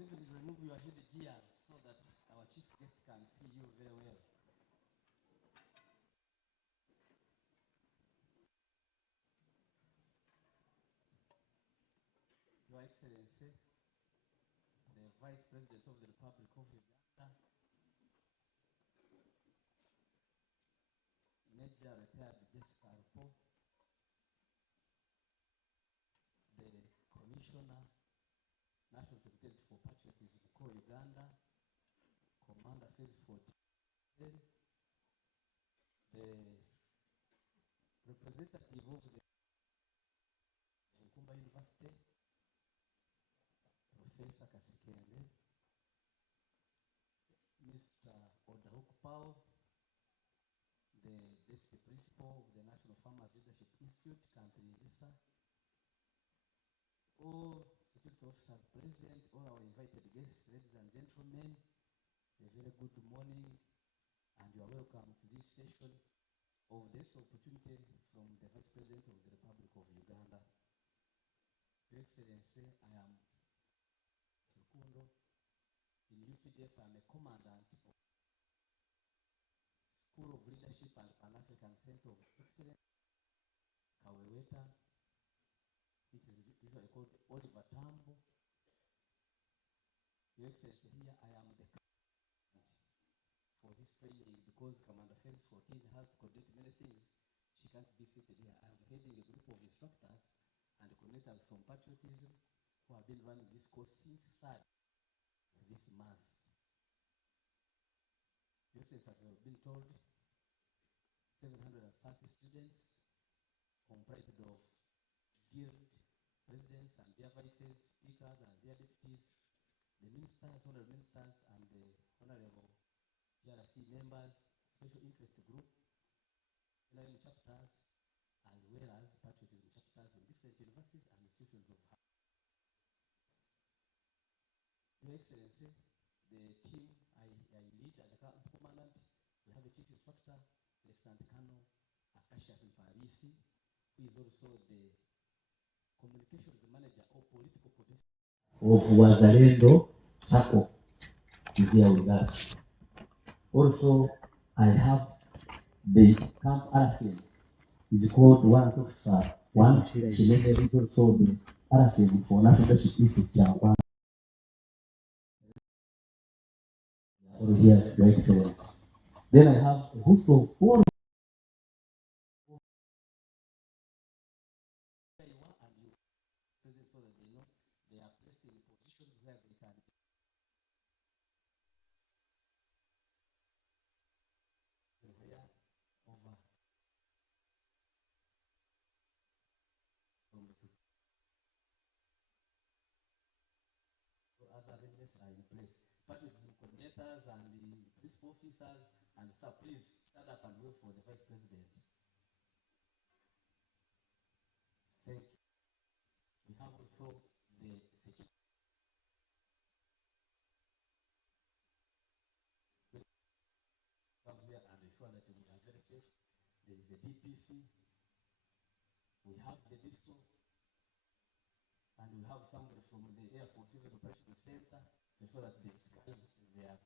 even remove your head gears so that our chief guest can see you very well. Your Excellency, the Vice President of the Republic of Uganda, Major Retired Jessica Rupo, the Commissioner, National Secretary for Patriotism for Uganda, Commander Phase 14, the representative of the Nkumba University, Professor Kasikende, Mr. Odaukpao, the Deputy Principal of the National Farmers Leadership Institute, Country Lisa, all security officers present, all our invited guests, ladies and gentlemen, a very good morning, and you are welcome to this session of this opportunity from the Vice President of the Republic of Uganda. Your Excellency, I am Sekundo. In UPDF, I am a commandant of School of Leadership and Pan-African Center of Excellence, Kaweweta, which is usually called Oliver Tambo. Your Excellency, here I am the for this training because Commander Phase 14 has to coordinate many things. She can't be seated here. I am heading a group of instructors and coordinators from Patriotism who have been running this course since start this month. Your Excellency, as I've been told, 730 students comprised of guild presidents and their vices, speakers and their deputies, the ministers, honorable ministers, and the honorable GRC members, special interest group, learning chapters, as well as patriotism chapters in different universities and institutions of higher. Your Excellency, the team I lead as a commandant, we have a chief instructor, Lieutenant Colonel Akasha Mparisi, who is also the communications manager or political producer of Wazalendo Sako is here with us. Also, I have the camp RCN. It's called one officer, one Chilene is also the RCN for National Leadership Institute. Here, Your Excellency. Then I have a host of four. So that they know they are placed in positions where they can be. Over so other readiness are in place. Patriotism coordinators and the principal officers and staff, please stand up and wait for the Vice President. Thank you. We have also the security. Come here and ensure that we are very safe. There is a DPC. We have the DISO. And we have somebody from the Air Force Civil Operations Center to ensure that the skies they are.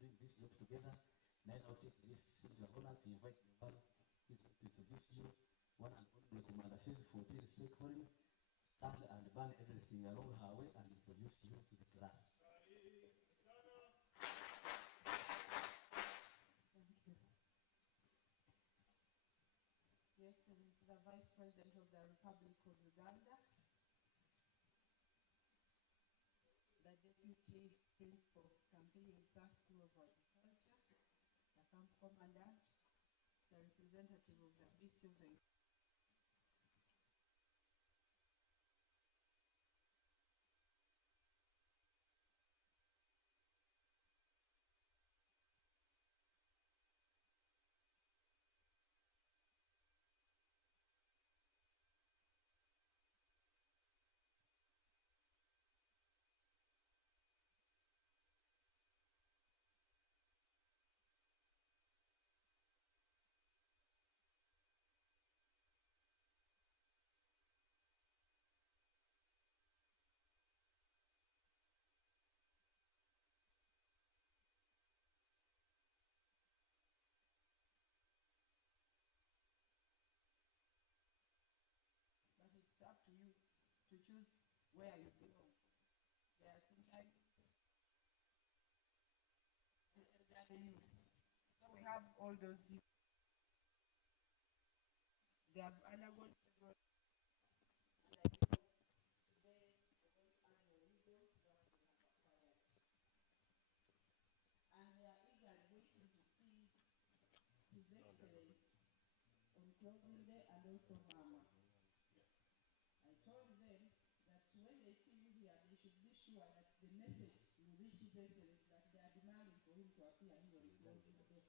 Bring this group together. Then I'll take this singular honor to invite the one to introduce you, one and only Commander Phase 14 Secretary, stand and ban everything along her way and introduce you to the class. Thank you. Your Excellency, the Vice President of the Republic of Uganda, the Deputy Principal, Campaigning Sir School of Agriculture, the Camp Commandant, the representative of the Beast of the where you belong. They are senior youth and elderly youth. So we have all those youth. They have undergone several, and I know today we're going to add more wisdom to what we have acquired. And they are eagerly waiting to see His Excellency on closing day and also Mama. I told them that when they see you here, they should be sure that the message will reach His Excellency that they are demanding for him to appear here on closing day.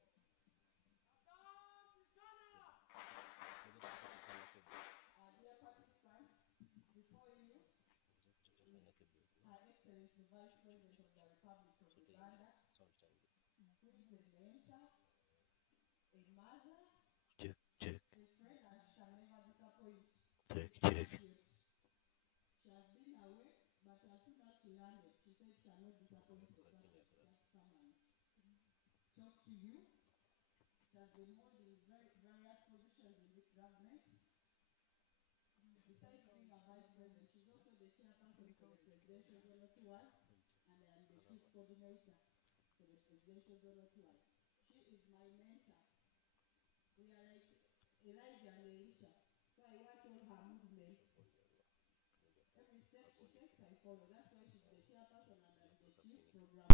Dear participants, before you is Her Excellency Vice President of the Republic of Uganda, who is a mentor, a mother, Check. a friend, and she can never disappoint. Check. She has been away, but as soon as she landed, she said she cannot disappoint the government. She has to come and talk to you. She has been holding various positions in this government. Besides being a vice president, she's also the chairperson for the presidential zonal tours, and I am the chief coordinator for the presidential zonal tours. She is my mentor. We are like Elijah and Elisha. So I watch all her movements. Every step she takes, I follow. That's why she's the chairperson and I'm the chief program.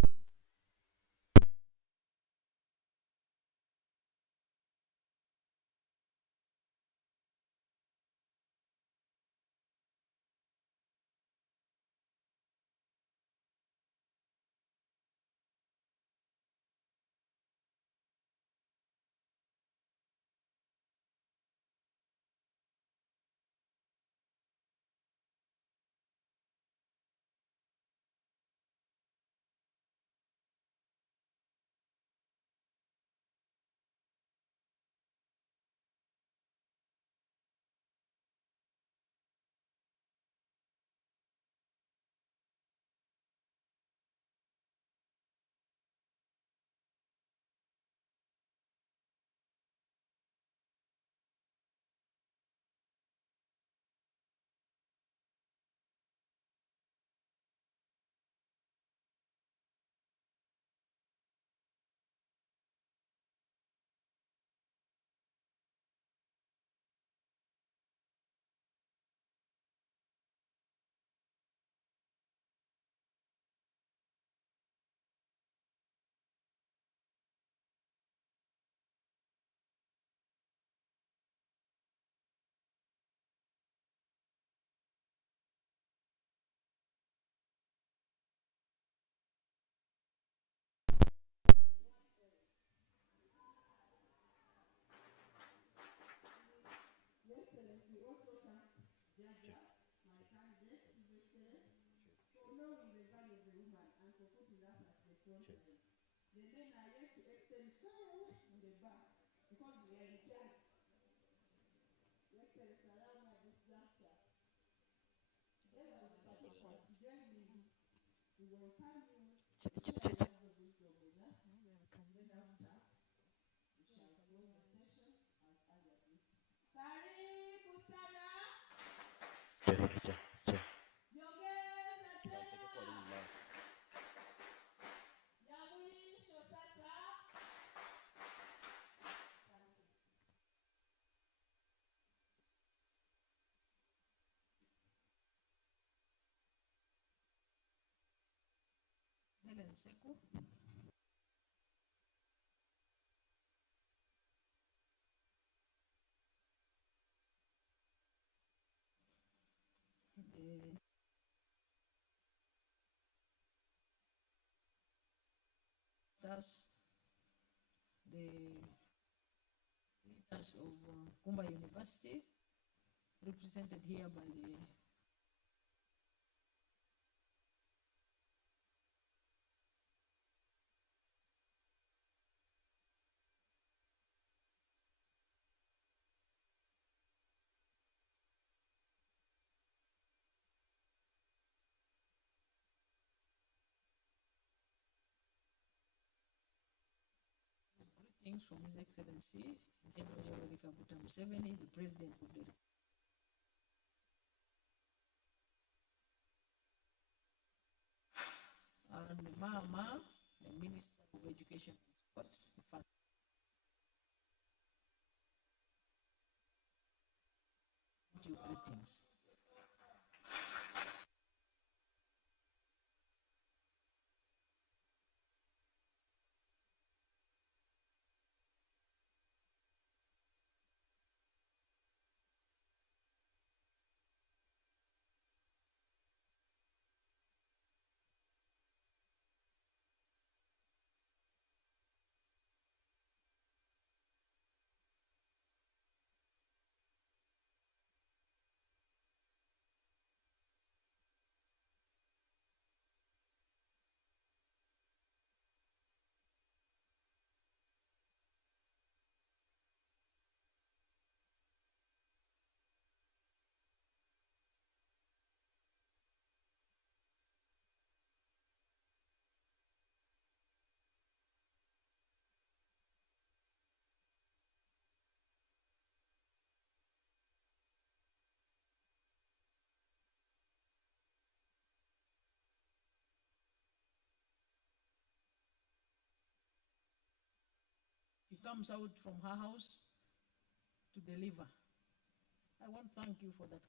Yesterday, we also thanked Jaja, my candidate, His Excellency, for knowing the value of the woman and for putting us at the front line. The men are yet to extend far away in the back because we are in charge. Your Excellency, allow me this gesture. Together with the participants, join me. We welcome you to share words of wisdom with us. Then after, we shall close the session as urgently. Karibu sana. Nyongeza tena. Ya mwisho sasa. Helen Seku. The leaders of Nkumba University, represented here by the greetings from His Excellency, General Yoweri Kaguta Museveni, the President of the and Mama, the Minister of Education and Sports. Greetings. She comes out from her house to deliver. I want to thank you for that.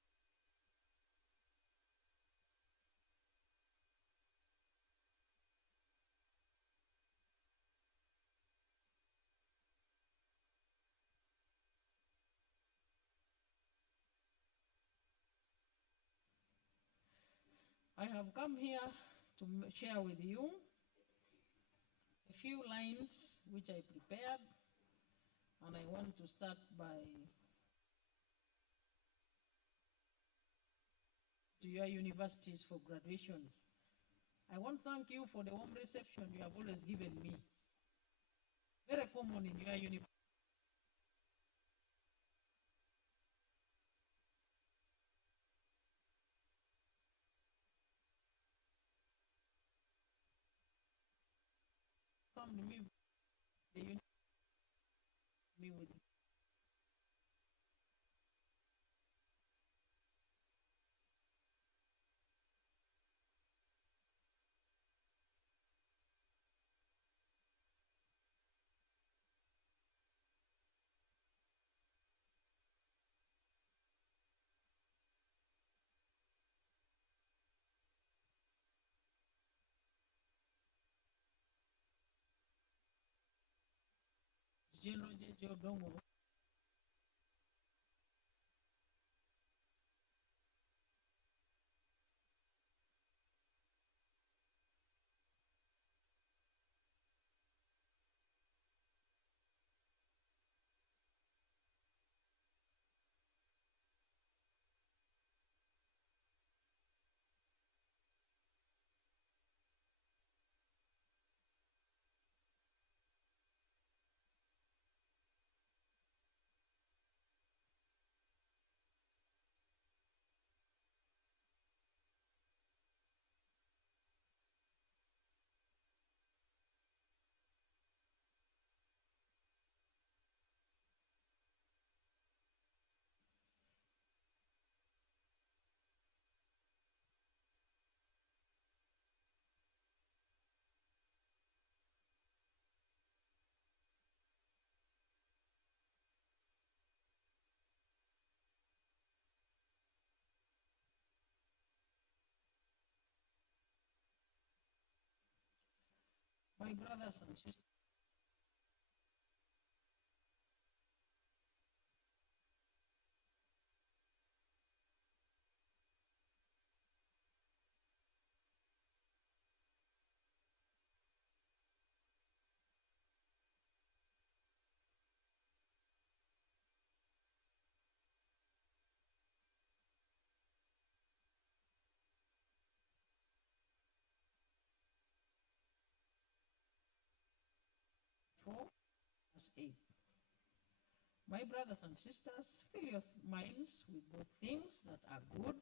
I have come here to share with you a few lines which I prepared, and I want to start by to your universities for graduation. I want to thank you for the warm reception you have always given me. Very common in your university. Come to me, the me with General J.J. Odongo. My brothers and sisters, four as 8. My brothers and sisters, fill your minds with those things that are good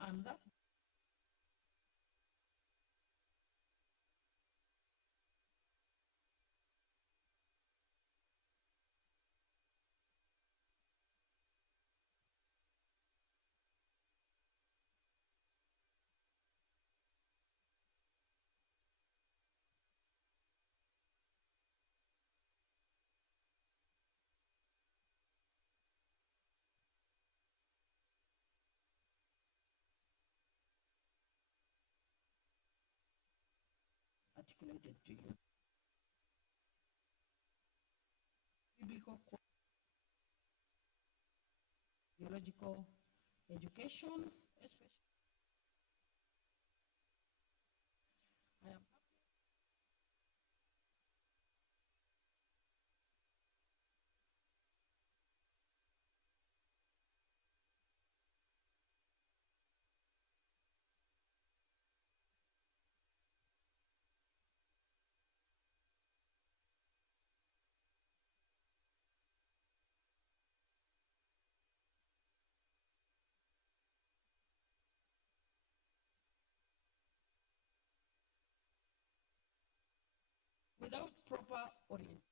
and that articulated to you. Biblical, theological education, especially. I am without proper orientation,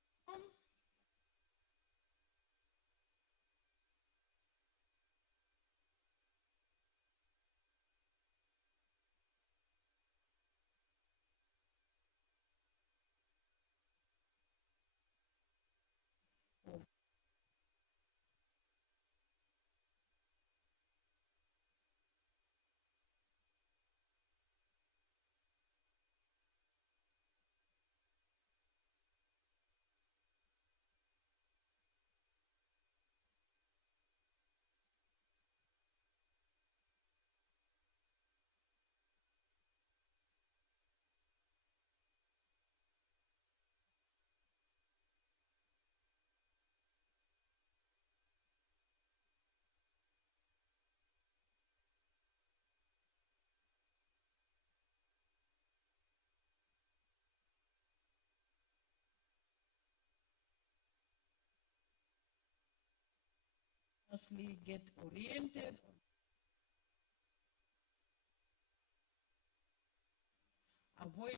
mostly get oriented, avoid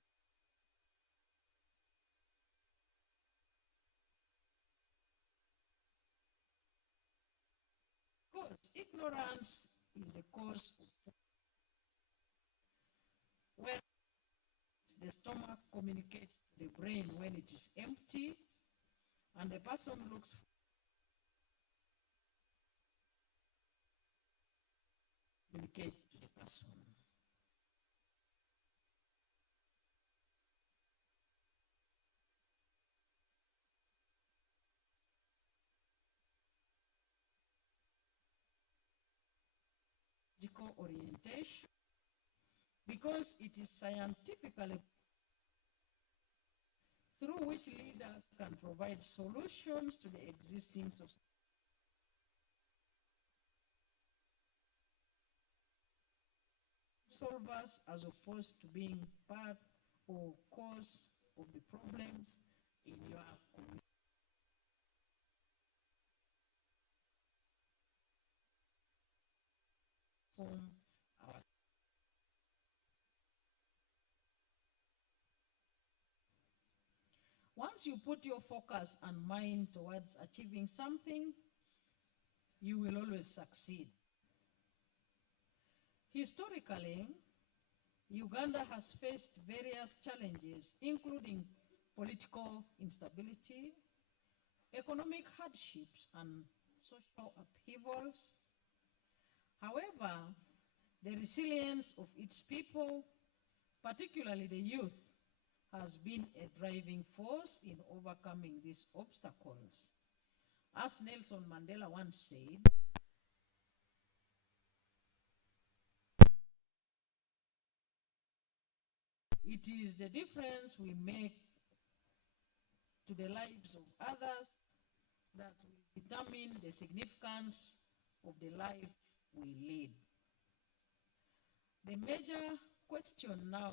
cause. Ignorance is the cause of when the stomach communicates to the brain when it is empty, and the person looks for communicate to the person. Orientation, because it is scientifically through which leaders can provide solutions to the existing society. Solvers as opposed to being part or cause of the problems in your community. Once you put your focus and mind towards achieving something, you will always succeed. Historically, Uganda has faced various challenges, including political instability, economic hardships, and social upheavals. However, the resilience of its people, particularly the youth, has been a driving force in overcoming these obstacles. As Nelson Mandela once said, it is the difference we make to the lives of others that will determine the significance of the life we lead. The major question now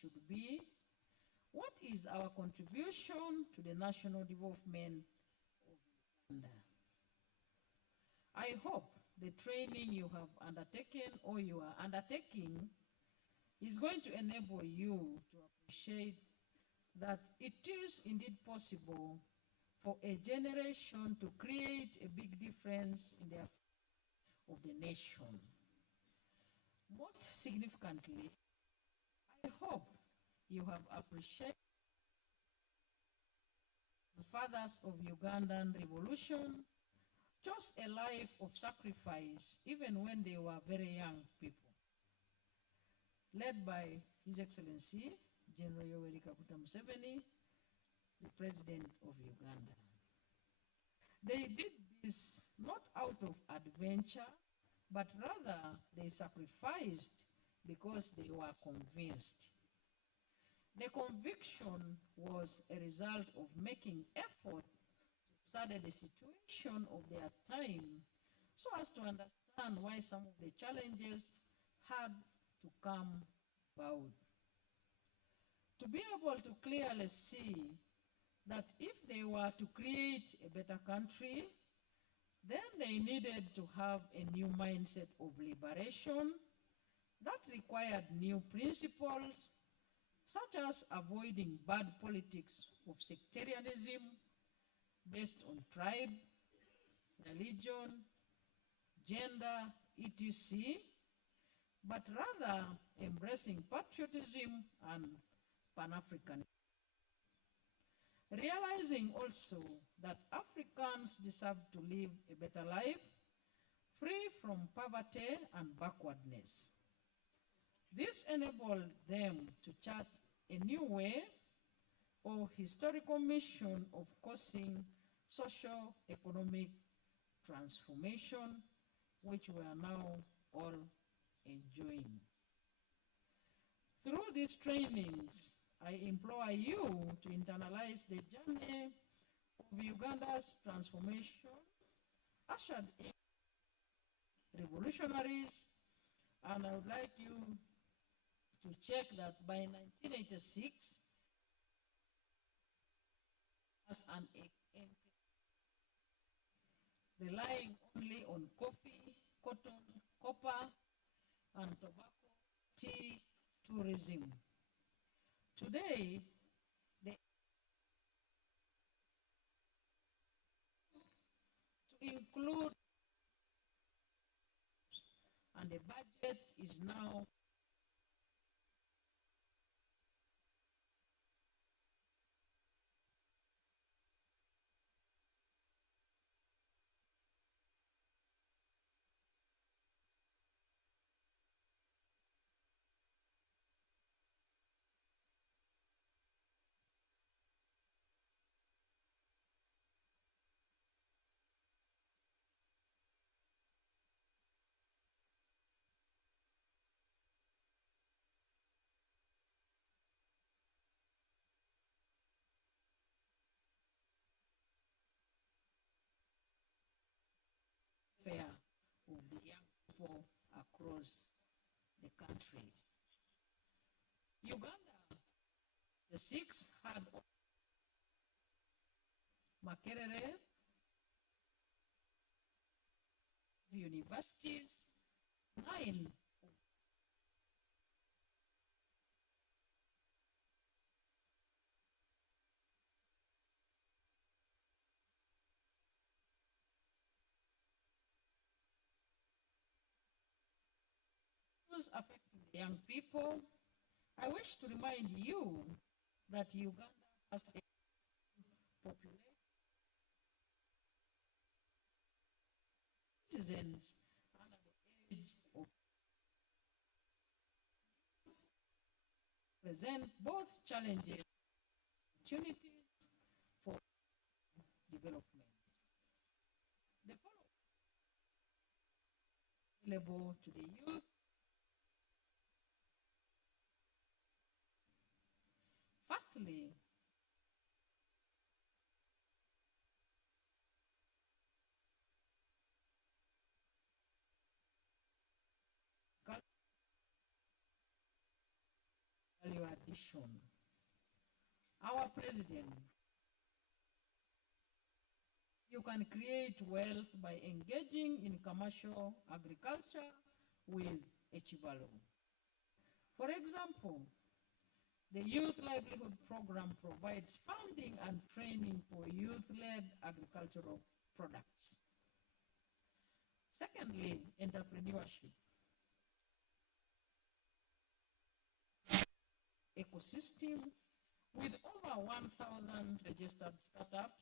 should be, what is our contribution to the national development of Uganda? I hope the training you have undertaken or you are undertaking is going to enable you to appreciate that it is indeed possible for a generation to create a big difference in the affairs of the nation. Most significantly, I hope you have appreciated the fathers of Ugandan revolution chose a life of sacrifice even when they were very young people. Led by His Excellency, General Yoweri Kaguta Museveni, the president of Uganda. They did this not out of adventure, but rather they sacrificed because they were convinced. The conviction was a result of making effort to study the situation of their time so as to understand why some of the challenges had to come about. To be able to clearly see that if they were to create a better country, then they needed to have a new mindset of liberation that required new principles, such as avoiding bad politics of sectarianism based on tribe, religion, gender, etc., but rather embracing patriotism and Pan-Africanism. Realizing also that Africans deserve to live a better life, free from poverty and backwardness. This enabled them to chart a new way or historical mission of causing socio-economic transformation, which we are now all enjoying. Through these trainings, I implore you to internalize the journey of Uganda's transformation ushered in revolutionaries, and I would like you to check that by 1986, as an relying only on coffee, cotton, copper, and tobacco, tea, tourism. Today, to include, and the budget is now fair of the young people across the country. Uganda, the six had Makerere, universities, 9 affecting the young people. I wish to remind you that Uganda has a population citizens under the age of present both challenges and opportunities for development. The following available to the youth. Firstly, value addition. Our president, you can create wealth by engaging in commercial agriculture with Echibalo. For example, the Youth Livelihood Program provides funding and training for youth-led agricultural products. Secondly, entrepreneurship. Ecosystem with over 1,000 registered startups,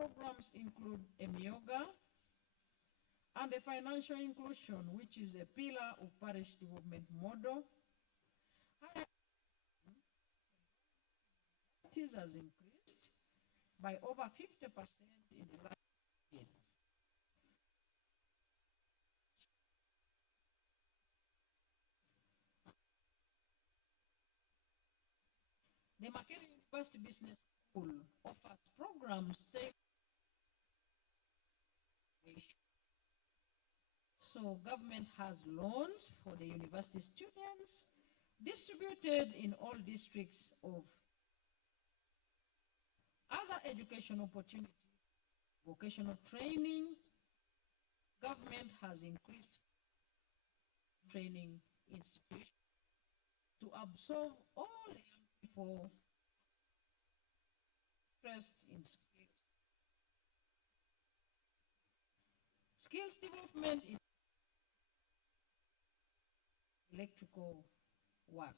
programs include Emioga and a financial inclusion, which is a pillar of parish development model. Universities has increased by over 50% in the last year. The Makere University Business School offers programs so government has loans for the university students distributed in all districts of other education opportunities, vocational training. Government has increased training institutions to absorb all the young people interested in skills. Skills development in electrical work.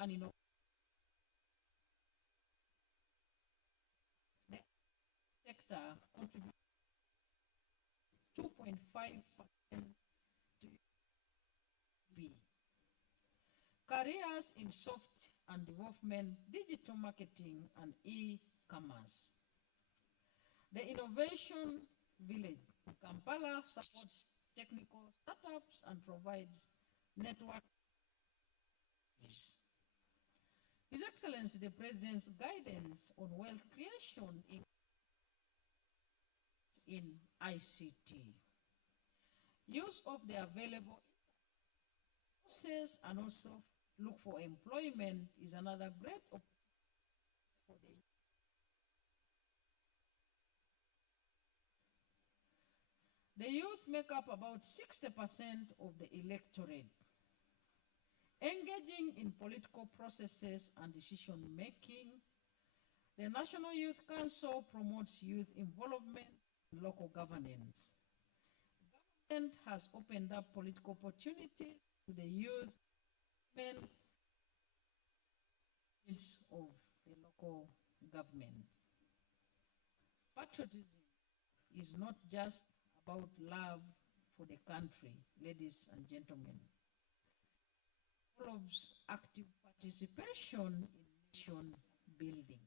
And the sector contributes 2.5% to B. Careers in soft and development, digital marketing, and e-commerce. The Innovation Village in Kampala supports technical startups and provides network. His Excellency the President's guidance on wealth creation in ICT. Use of the available resources and also look for employment is another great opportunity for the The youth make up about 60% of the electorate. Engaging in political processes and decision making, the National Youth Council promotes youth involvement in local governance. Government has opened up political opportunities to the youth of the local government. Patriotism is not just about love for the country, ladies and gentlemen. It involves active participation in nation building.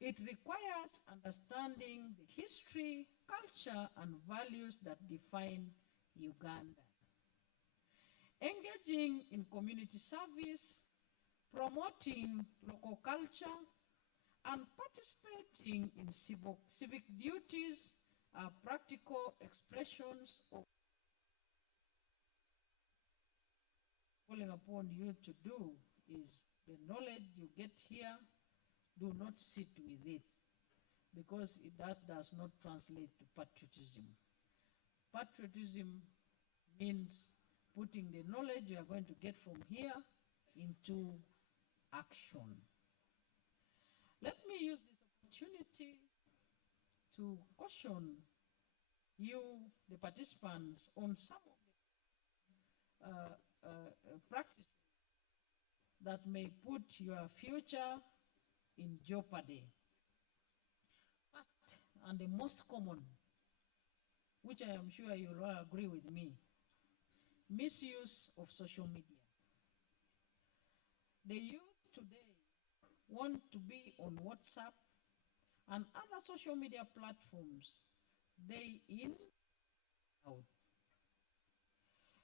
It requires understanding the history, culture, and values that define Uganda. Engaging in community service, promoting local culture, and participating in civic duties are practical expressions of calling upon you to do is the knowledge you get here, do not sit with it, because that does not translate to patriotism. Patriotism means putting the knowledge you are going to get from here into action. Let me use this opportunity to caution you, the participants, on some of the practices that may put your future in jeopardy. First, and the most common, which I am sure you'll all agree with me, misuse of social media. The youth today want to be on WhatsApp and other social media platforms day in, out.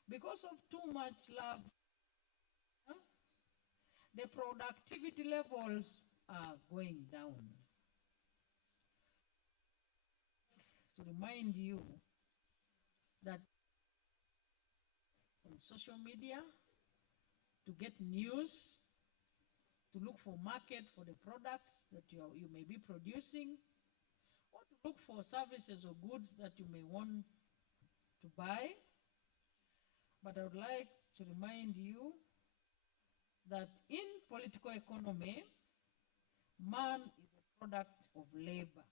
Because of too much love, the productivity levels are going down. To remind you that on social media, to get news, to look for market for the products that you may be producing, or to look for services or goods that you may want to buy. But I would like to remind you that in political economy, man is a product of labor.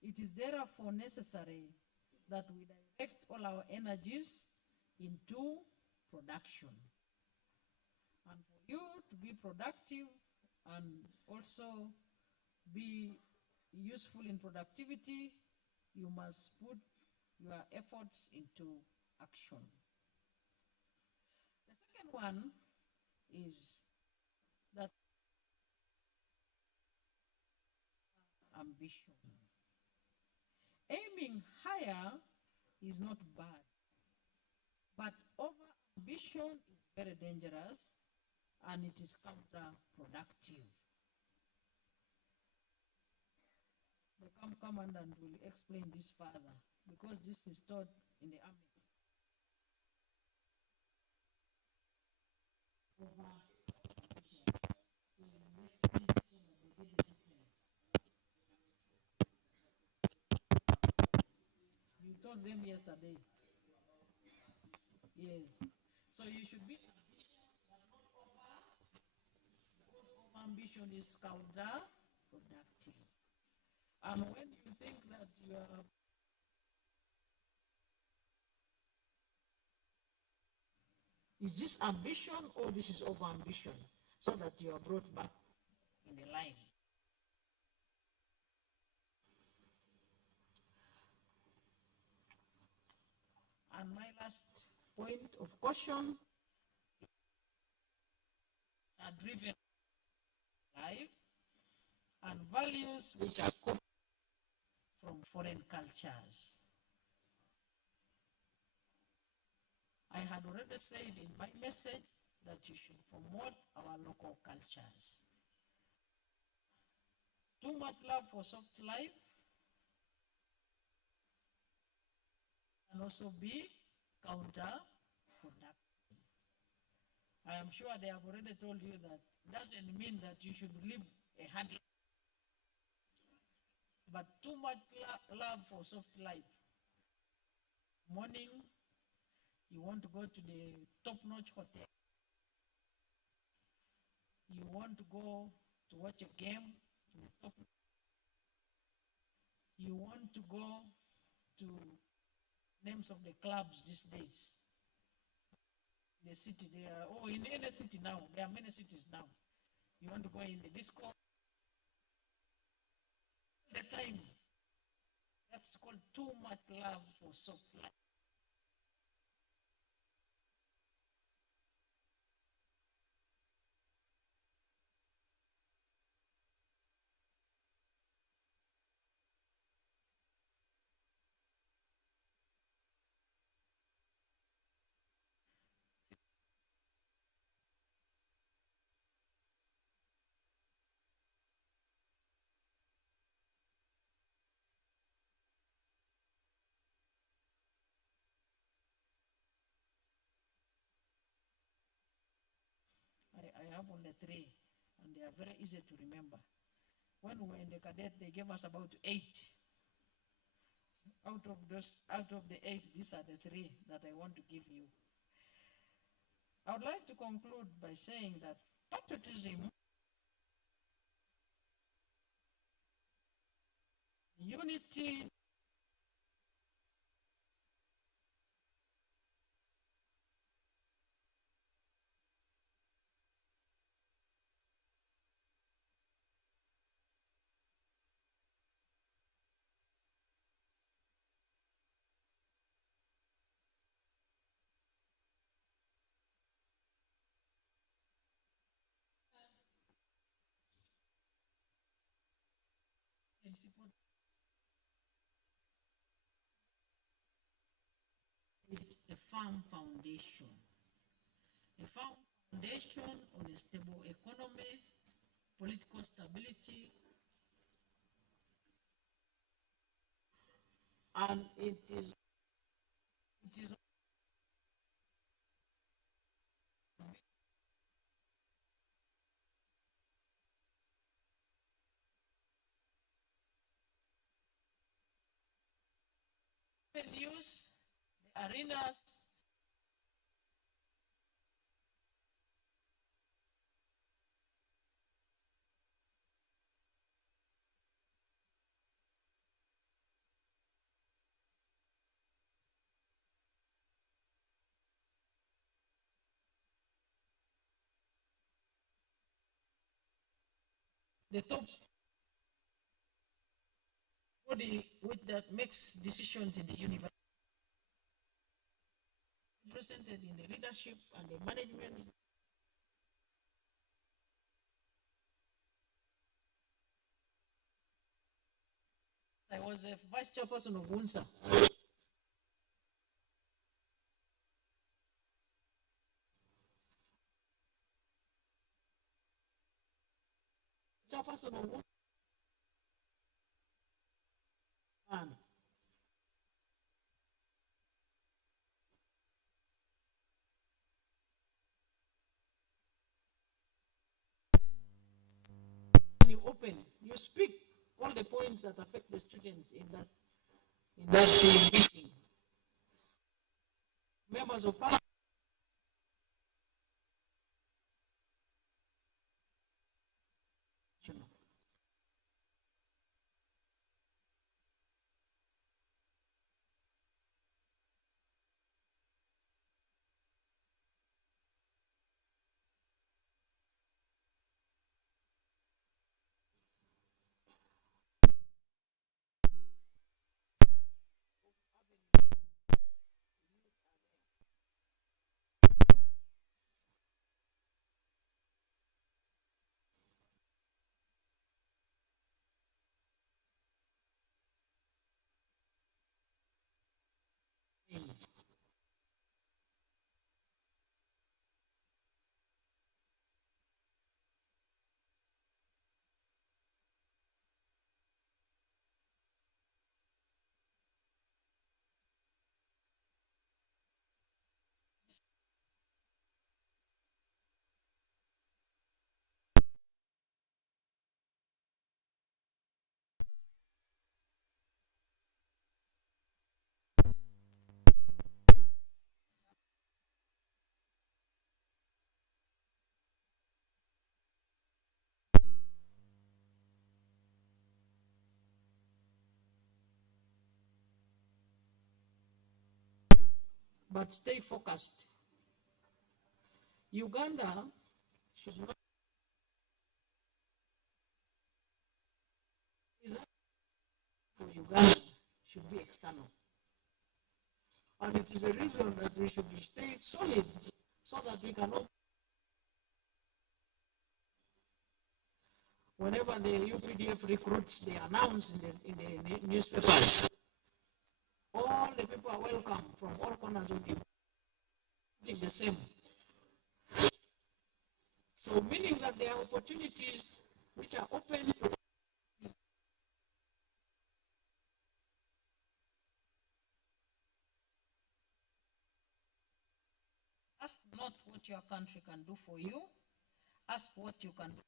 It is therefore necessary that we direct all our energies into production. And for you to be productive and also be useful in productivity, you must put your efforts into action. The second one is that ambition. Aiming higher is not bad, but over ambition is very dangerous and it is counterproductive. The camp commandant will explain this further because this is taught in the army. You taught them yesterday. Yes. So you should be ambitious, but not over, because ambition is counterproductive. And when you think that you are is this ambition or this is over ambition, so that you are brought back in the line. And my last point of caution are driven life and values which are copied from foreign cultures. I had already said in my message that you should promote our local cultures. Too much love for soft life can also be counterproductive. I am sure they have already told you that doesn't mean that you should live a hard life. But too much love for soft life. Morning, you want to go to the top-notch hotel. You want to go to watch a game to the top. You want to go to names of the clubs these days. The city there, or in any city now, there are many cities now. You want to go in the disco. The time, that's called too much love for soft life. I have only 3, and they are very easy to remember. When we were in the cadet, they gave us about 8. Out of the 8, these are the 3 that I want to give you. I would like to conclude by saying that patriotism, unity, and support a firm foundation. A firm foundation on a stable economy, political stability, and it is the news, the arenas, the top body that makes decisions in the university, represented in the leadership and the management. I was a vice chairperson of UNSA. Chairperson of UNSA. You open, you speak all the points that affect the students in that meeting. Members of parliament. But stay focused. Uganda should not for Uganda should be external. And it is a reason that we should stay solid so that we cannot, whenever the UPDF recruits, they announce in the newspapers, all the people are welcome from all corners of the same. So meaning that there are opportunities which are open to ask not what your country can do for you, ask what you can do.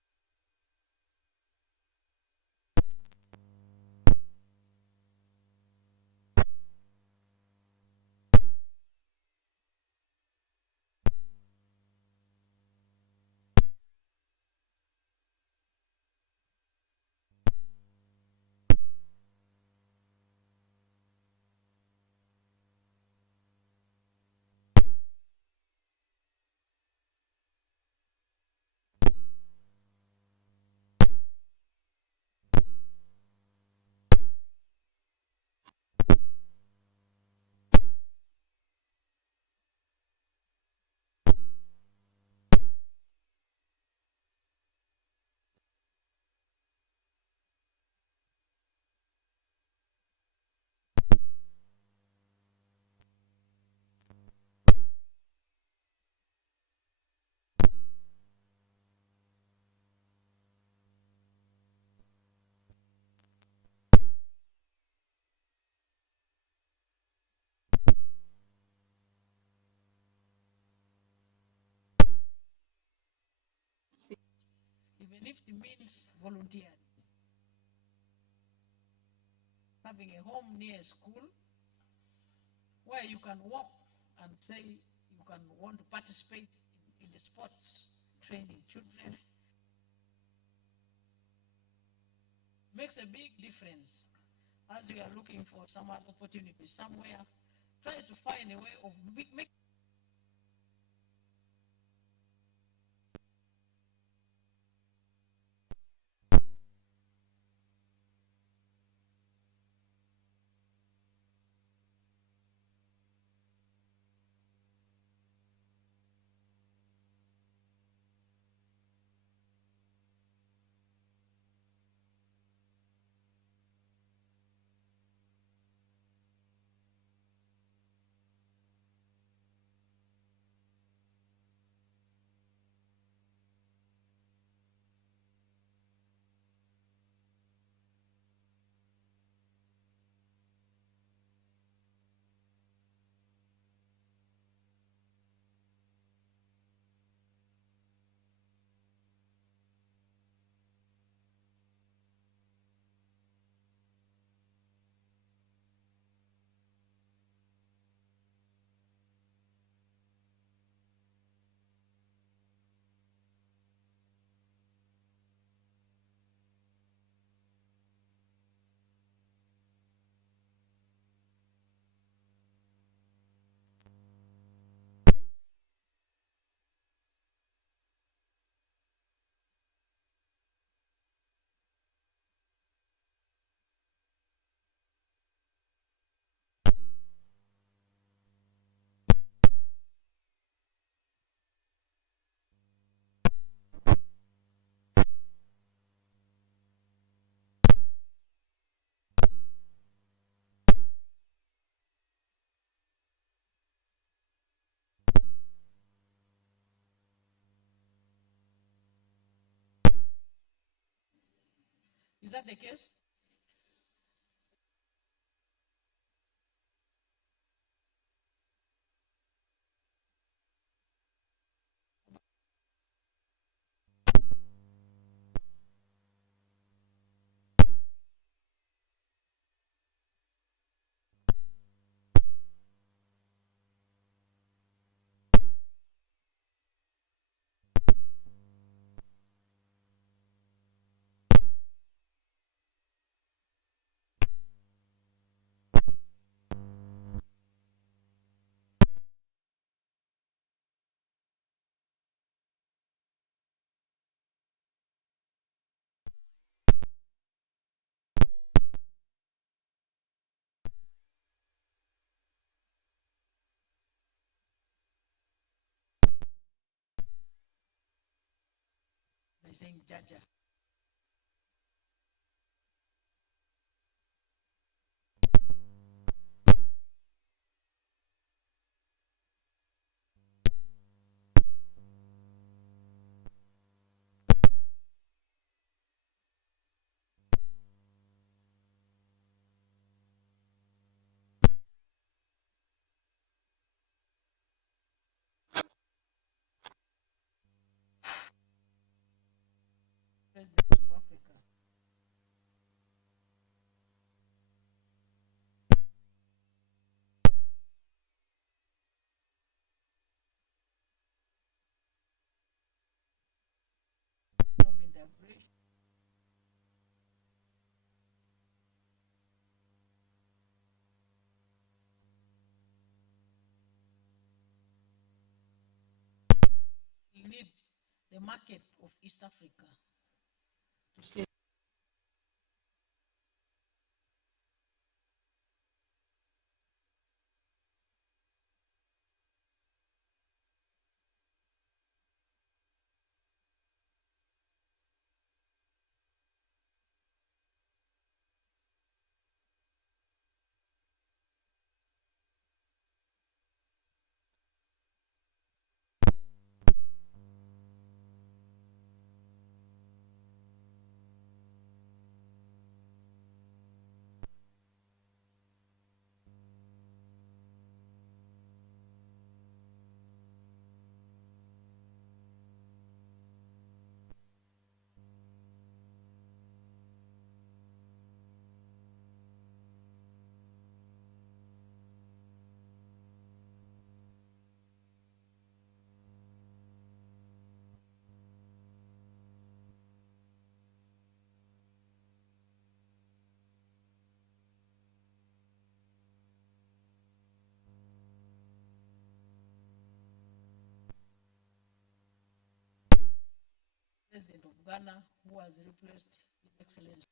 Even if it means volunteering. Having a home near a school where you can walk and say you can want to participate in the sports training children makes a big difference. As you are looking for some opportunity somewhere, try to find a way of making that the case? They're saying Jaja. President of Africa. Not been that great. We need the market of East Africa to stay. President of Ghana, who has replaced His Excellency.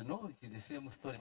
you know, it is the same story.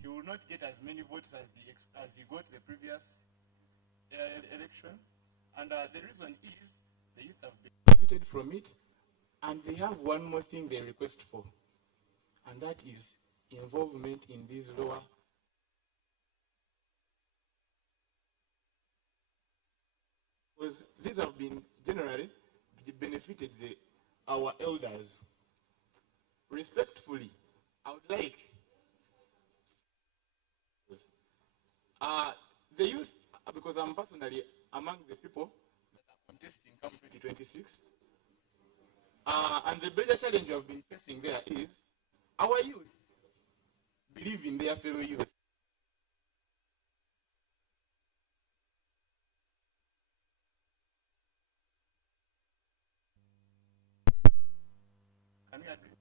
He will not get as many votes as he got the previous election. And the reason is the youth have benefited from it, and they have one more thing they request for, and that is involvement in these lower. Because these have been generally benefited our elders. Respectfully, I would like the youth, because I'm personally among the people that are contesting come 2026, and the bigger challenge we have been facing there is our youth believe in their fellow youth. Can we agree?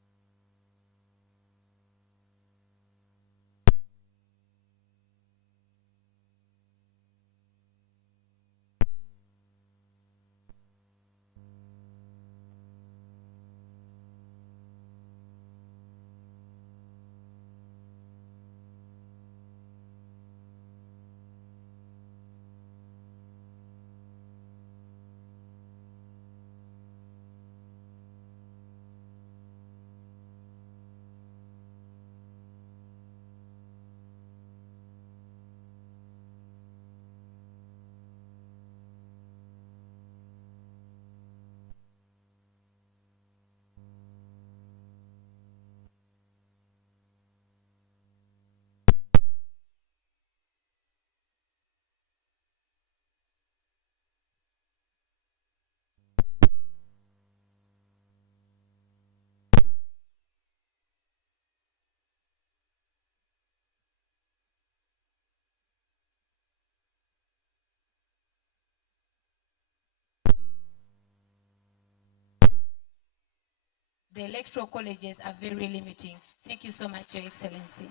The electoral colleges are very limiting. Thank you so much, Your Excellency.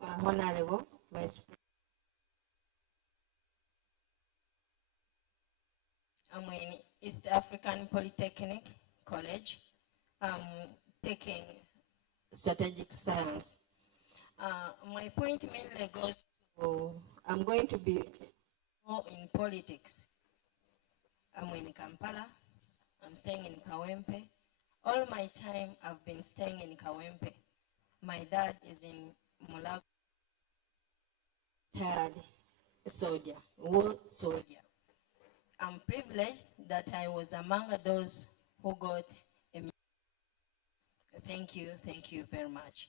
Honorable Vice President. I'm in East African Polytechnic College. I'm taking strategic science. My point mainly goes to, I'm going to be more in politics. I'm in Kampala. I'm staying in Kawempe. All my time I've been staying in Kawempe. My dad is in Mulago, retired soldier, war soldier. I'm privileged that I was among those who got a. Thank you very much.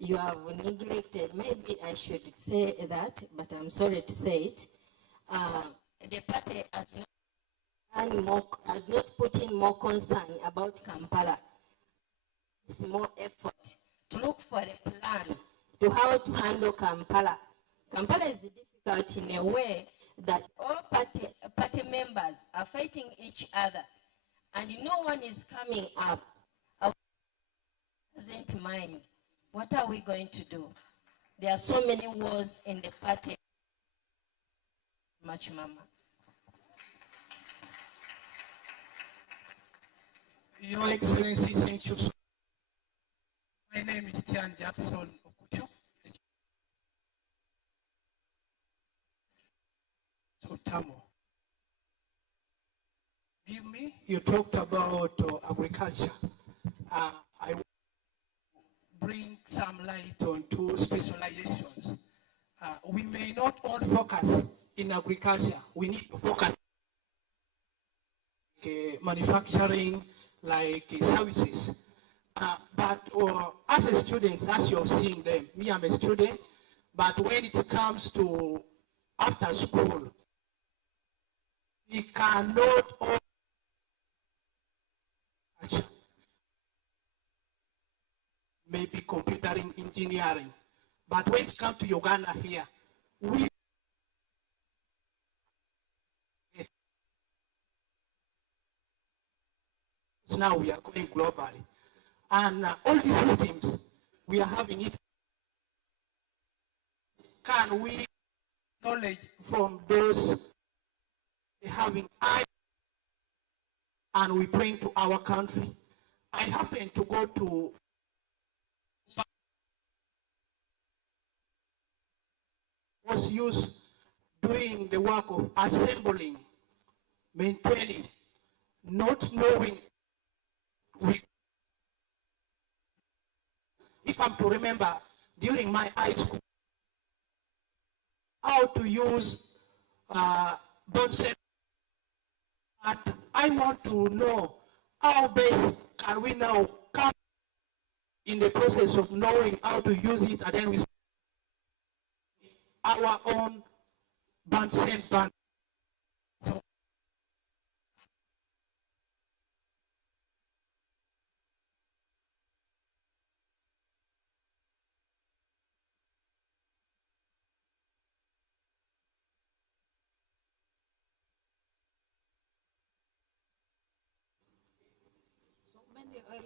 You have neglected, maybe I should say that, but I'm sorry to say it. The party has not put in more concern about Kampala. It's more effort to look for a plan to how to handle Kampala. Kampala is difficult in a way that all party members are fighting each other, and no one is coming up. doesn't mind, what are we going to do? There are so many wars in the party. Much, Mama. Your Excellency, thank you. My name is Tian Jackson Okuchu. So, Tamo. Give me, you talked about agriculture. I will bring some light on two specializations. We may not all focus in agriculture. We need to focus manufacturing, like services. But as a student, as you're seeing them, me, I'm a student, but when it comes to after school, we cannot all maybe computer engineering. But when it comes to Uganda here, we now we are going globally. And all these systems, we are having it. Can we knowledge from those having eye and we bring to our country? I happen to go to was used doing the work of assembling, maintaining, not knowing. If I'm to remember, during my high school, how to use Bunsen, but I want to know how best can we now come in the process of knowing how to use it, and then we our own Bunsen band. So,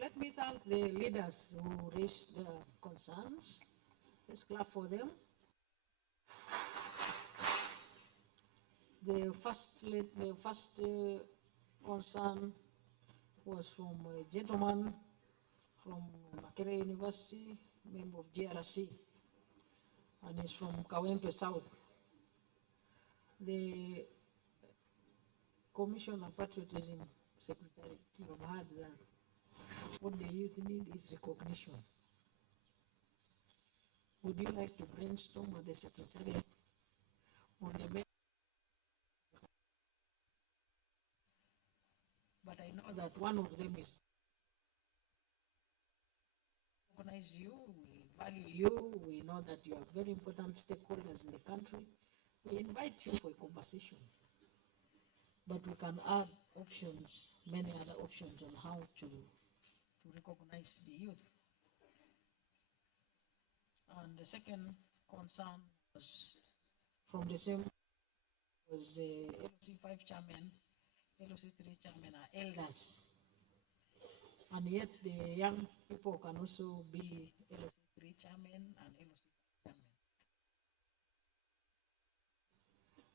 let me thank the leaders who raised the concerns. Let's clap for them. The first concern was from a gentleman from Makerere University, member of GRC, and he's from Kawempe South. The Commission of Patriotism Secretary have heard that what the youth need is recognition. Would you like to brainstorm with the Secretariat on the main? But I know that one of them is recognize you, we value you, we know that you are very important stakeholders in the country. We invite you for a conversation. But we can add options, many other options on how to recognize the youth. And the second concern was from the same, was the LOC 5 chairman, LOC 3 chairman are elders. And yet the young people can also be LOC 3 chairman and LOC 5 chairman.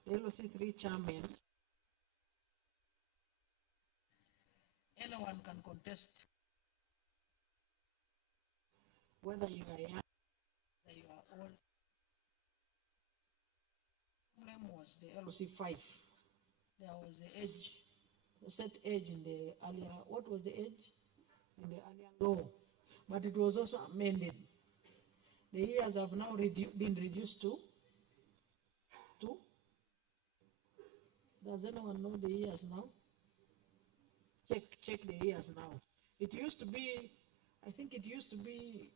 The LOC 3 chairman, anyone can contest, whether you are young, whether you are old. The problem was the LOC 5. There was the age, the set age in the earlier, what was the age? In the earlier law, but it was also amended. The years have now been reduced to? Does anyone know the years now? Check the years now. It used to be, I think it used to be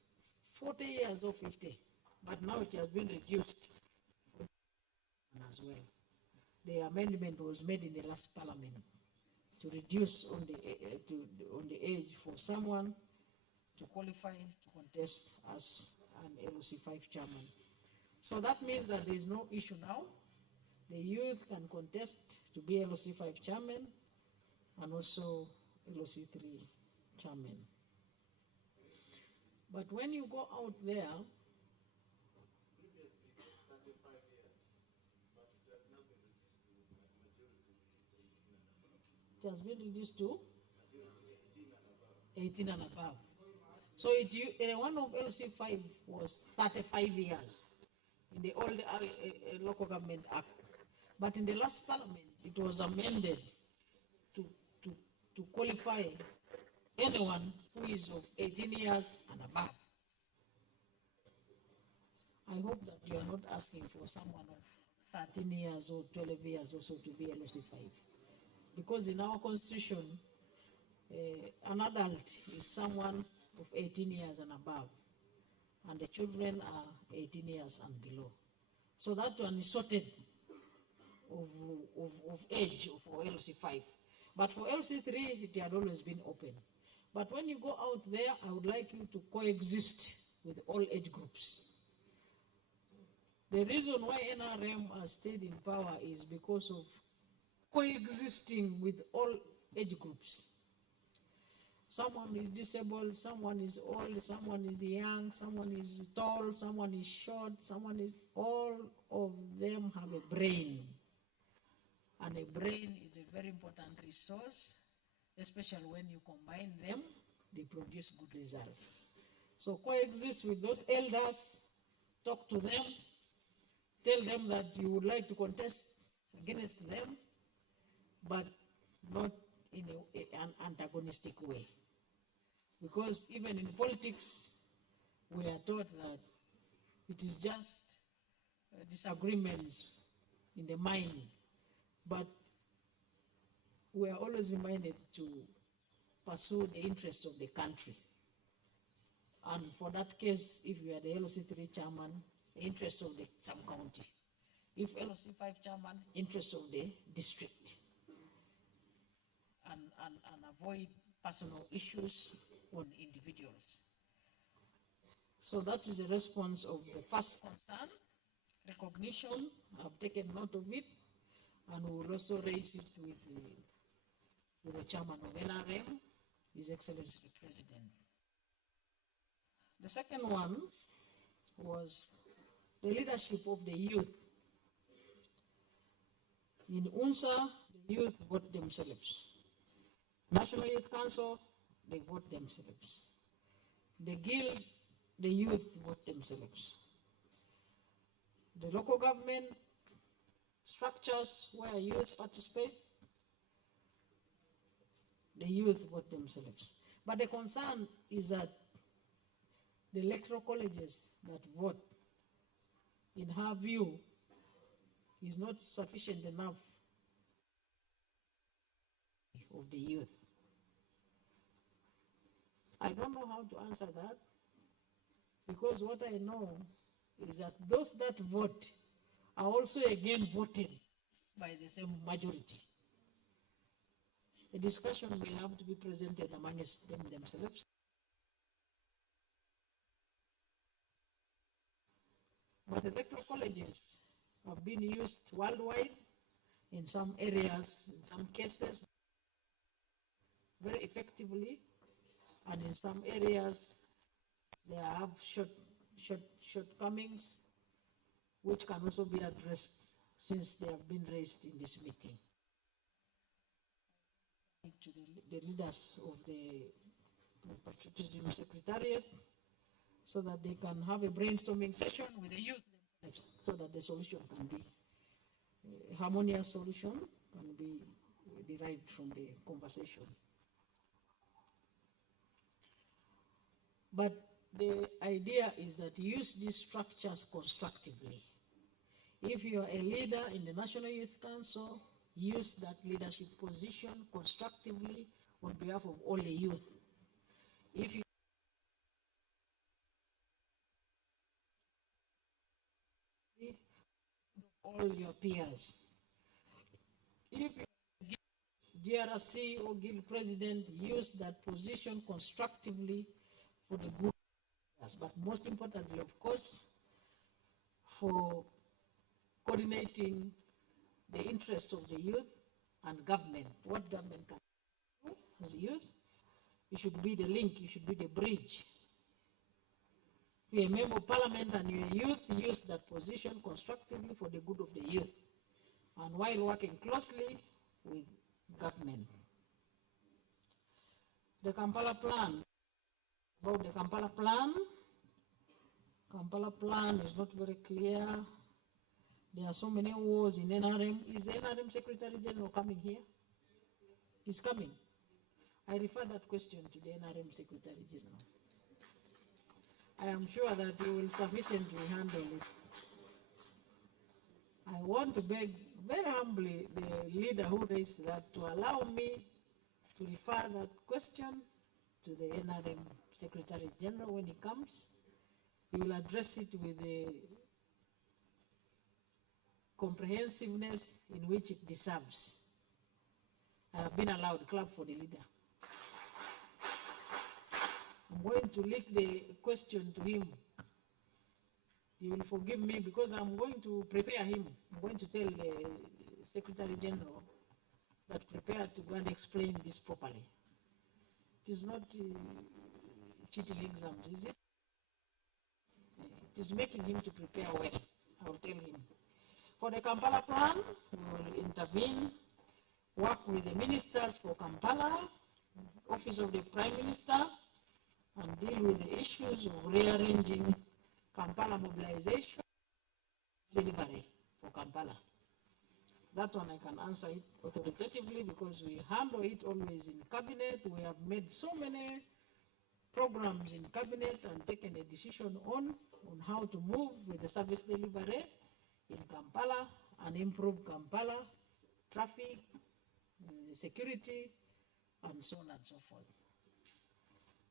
40 years or 50, but now it has been reduced as well. The amendment was made in the last parliament to reduce on the age for someone to qualify to contest as an LOC 5 chairman. So that means that there is no issue now. The youth can contest to be LOC 5 chairman and also LOC 3 chairman. But when you go out there, it has been reduced to 18 and above. So one of LC5 was 35 years in the old local government act. But in the last parliament, it was amended to, to qualify anyone who is of 18 years and above. I hope that you are not asking for someone of 13 years or 12 years also to be LC5. Because in our constitution, an adult is someone of 18 years and above, and the children are 18 years and below. So that one is sorted of age for LC5. But for LC3, it had always been open. But when you go out there, I would like you to coexist with all age groups. The reason why NRM has stayed in power is because of coexisting with all age groups. Someone is disabled, someone is old, someone is young, someone is tall, someone is short, all of them have a brain. And a brain is a very important resource, especially when you combine them, they produce good results. So coexist with those elders, talk to them, tell them that you would like to contest against them, but not in an antagonistic way. Because even in politics, we are taught that it is just disagreements in the mind, but we are always reminded to pursue the interests of the country. And for that case, if you are the LC3 chairman, the interest of the sub-county. If LC5 chairman, interest of the district. And avoid personal issues on individuals. So that is the response of the first concern, recognition. I've taken note of it, and we will also raise it with the chairman of NRM, His Excellency the President. The second one was the leadership of the youth. In UNSA, the youth vote themselves. National Youth Council, they vote themselves. The guild, the youth vote themselves. The local government structures where youth participate, the youth vote themselves. But the concern is that the electoral colleges that vote, in her view, is not sufficient enough of the youth. I don't know how to answer that, because what I know is that those that vote are also again voted by the same majority. A discussion will have to be presented amongst them themselves. But electoral colleges have been used worldwide in some areas, in some cases, very effectively, and in some areas they have shortcomings which can also be addressed since they have been raised in this meeting. To the leaders of the Patriotism Secretariat, so that they can have a brainstorming session with the youth themselves, so that the solution can be, a harmonious solution can be derived from the conversation. But the idea is that use these structures constructively. If you are a leader in the National Youth Council, use that leadership position constructively on behalf of all the youth. If you all your peers. If you DRC or guild president, use that position constructively for the good, but most importantly, of course, for coordinating the interests of the youth and government. What government can do as youth? You should be the link, you should be the bridge If you're a member of parliament and you're a youth, use that position constructively for the good of the youth and while working closely with government. The Kampala plan. About the Kampala plan is not very clear. There are so many wars in NRM. Is the NRM Secretary General coming here? He's coming. I refer that question to the NRM Secretary General. I am sure that he will sufficiently handle it. I want to beg very humbly the leader who raised that to allow me to refer that question to the NRM Secretary General when he comes. He will address it with the comprehensiveness in which it deserves. I have been allowed clap for the leader. I'm going to leak the question to him. He will forgive me because I'm going to prepare him. I'm going to tell the Secretary General that prepare to go and explain this properly. It is not cheating exams, is it? It is making him to prepare well. I'll tell him. For the Kampala plan, we will intervene, work with the ministers for Kampala, Office of the Prime Minister, and deal with the issues of rearranging Kampala mobilization delivery for Kampala. That one I can answer it authoritatively because we handle it always in cabinet. We have made so many programs in cabinet and taken a decision on how to move with the service delivery in Kampala and improve Kampala traffic, security, and so on and so forth.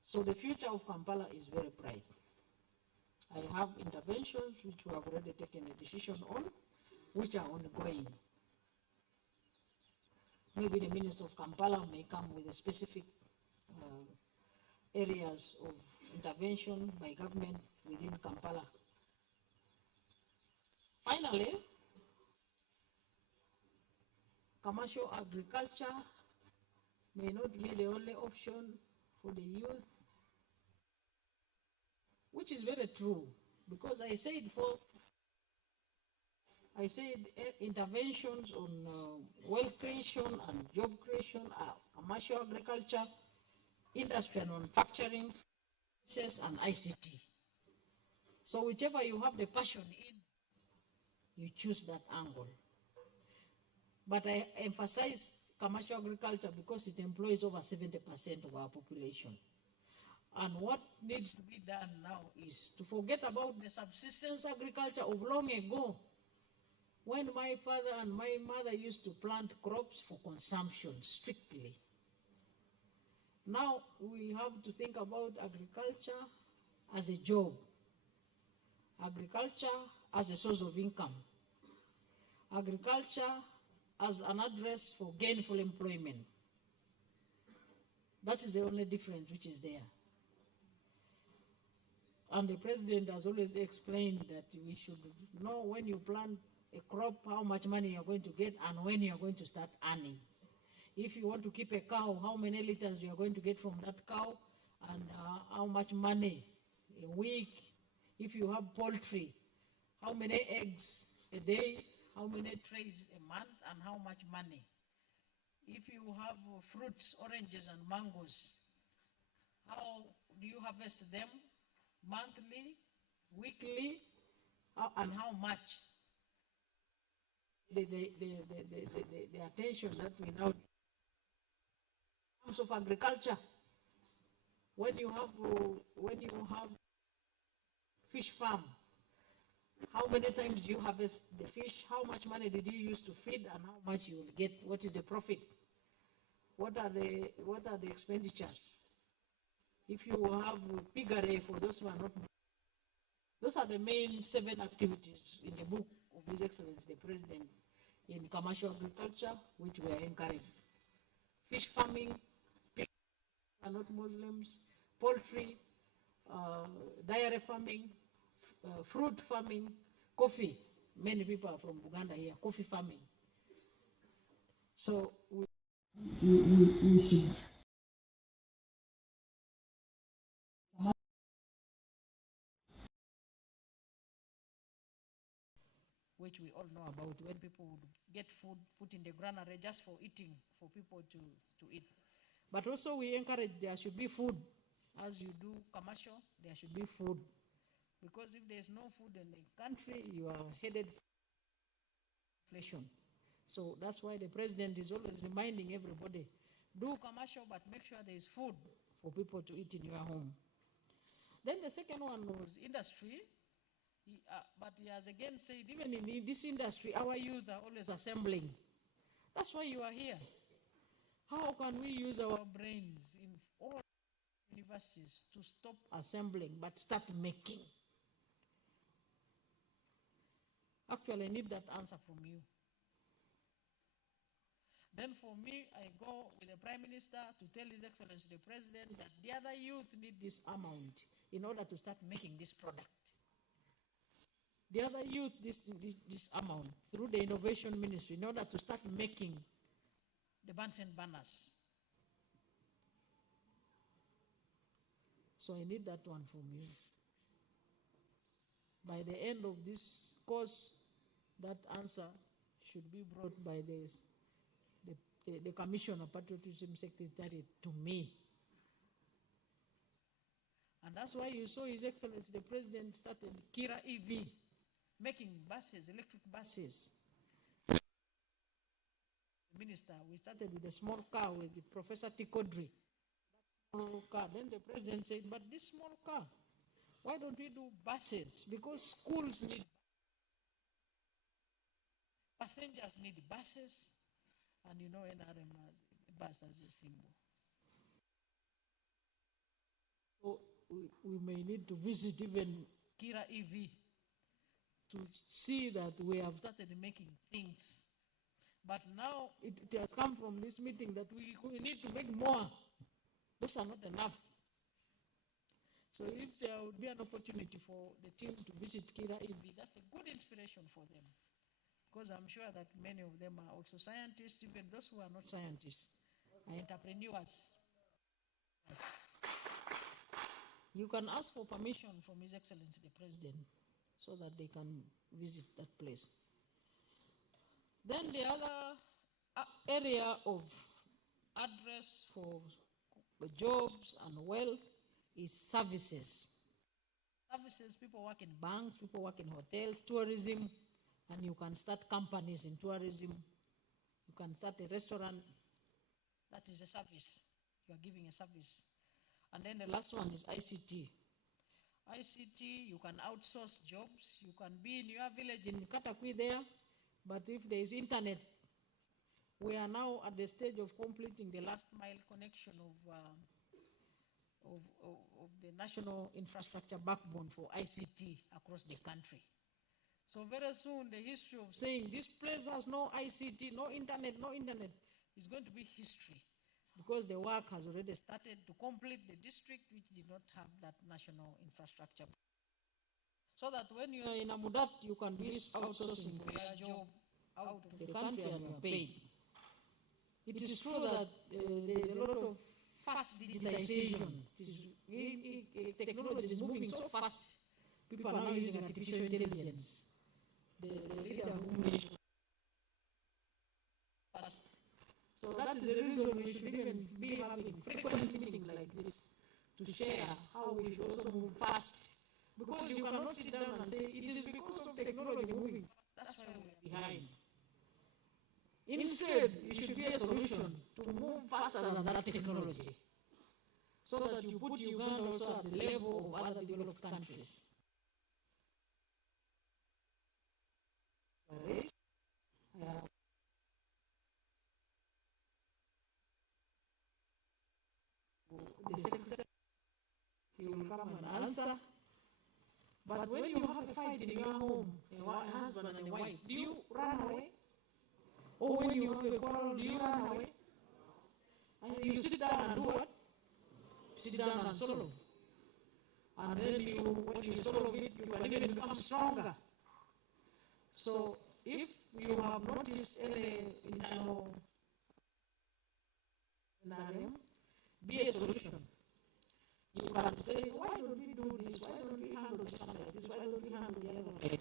So the future of Kampala is very bright. I have interventions which we have already taken a decision on, which are ongoing. Maybe the Minister of Kampala may come with a specific areas of intervention by government within Kampala. Finally, commercial agriculture may not be the only option for the youth, which is very true, because I said interventions on wealth creation and job creation are commercial agriculture, industry and manufacturing, and ICT. So whichever you have the passion in, you choose that angle. But I emphasize commercial agriculture because it employs over 70% of our population. And what needs to be done now is to forget about the subsistence agriculture of long ago, when my father and my mother used to plant crops for consumption strictly. Now we have to think about agriculture as a job, agriculture as a source of income, agriculture as an address for gainful employment. That is the only difference which is there. And the president has always explained that we should know when you plant a crop, how much money you're going to get and when you're going to start earning. If you want to keep a cow, how many liters you're going to get from that cow and how much money a week. If you have poultry, how many eggs a day, how many trays a month, and how much money. If you have fruits, oranges and mangoes, how do you harvest them? Monthly, weekly, and how much? The attention that we now in terms of agriculture. When you have fish farm, how many times do you harvest the fish? How much money did you use to feed, and how much you will get? What is the profit? What are the expenditures? If you have piggery, for those who are not, those are the main 7 activities in the book of His Excellency the President in commercial agriculture, which we are encouraging. Fish farming, pigs are not Muslims, poultry, dairy farming, fruit farming, coffee. Many people are from Uganda here, coffee farming. So we should which we all know about, when people would get food put in the granary just for eating, for people to eat. But also we encourage there should be food. As you do commercial, there should be food. Because if there's no food in the country, you are headed for inflation. So that's why the president is always reminding everybody, do commercial, but make sure there is food for people to eat in your home. Then the second one was industry. But he has again said, even in this industry, our youth are always assembling. That's why you are here. How can we use our brains in all universities to stop assembling but start making? Actually, I need that answer from you. Then for me, I go with the Prime Minister to tell His Excellency the President that the other youth need this amount in order to start making this product. The other youth this amount through the Innovation Ministry in order to start making the Bunsen burners. So I need that one from you. By the end of this course, that answer should be brought by the Commissioner of Patriotism Secretariat to me. And that's why you saw His Excellency the President started Kira EV, making buses, electric buses. The minister, we started with a small car with Professor Tikodri. Small car. Then the president said, but this small car, why don't we do buses? Because schools need passengers need buses, and you know NRM has a bus as a symbol. So we may need to visit even Kira EV to see that we have started making things. But now it has come from this meeting that we need to make more. Those are not enough. So if there would be an opportunity for the team to visit Kira EV, that's a good inspiration for them. Because I'm sure that many of them are also scientists, even those who are not scientists, are entrepreneurs. Yes. You can ask for permission from His Excellency the President so that they can visit that place. Then the other area of address for jobs and wealth is services. Services, people work in banks, people work in hotels, tourism, and you can start companies in tourism. You can start a restaurant. That is a service. You are giving a service. And then the last one is ICT. ICT, you can outsource jobs. You can be in your village in Katakwi there, but if there is internet, we are now at the stage of completing the last mile connection of the national infrastructure backbone for ICT across the country. So very soon, the history of saying this place has no ICT, no internet, is going to be history, because the work has already started to complete the district which did not have that national infrastructure. So that when you are in Amudat, you can be outsourcing for your job out of the country and you are paid. It is true that there is a lot of fast digitization. Technology is moving so fast. People are now using artificial intelligence. The leader who mentioned fast. So that is the reason we should even be having frequent meetings like this to share how we should also move fast. Because you cannot sit down and say it is because of technology moving fast. That's why we are behind. Instead, it should be a solution to move faster than that technology, so that you put Uganda also at the level of other developed countries. The secretary, he will come and answer. But when you have a fight in your home, a husband and a wife, do you run away? Or when you have a quarrel, do you run away? And you sit down and do what? Sit down and solve. And then when you solve it, you can even become stronger. So if you have noticed any internal scenario, be a solution. You can say, why don't we do this? Why don't we handle this one like this? Why don't we handle the other like this?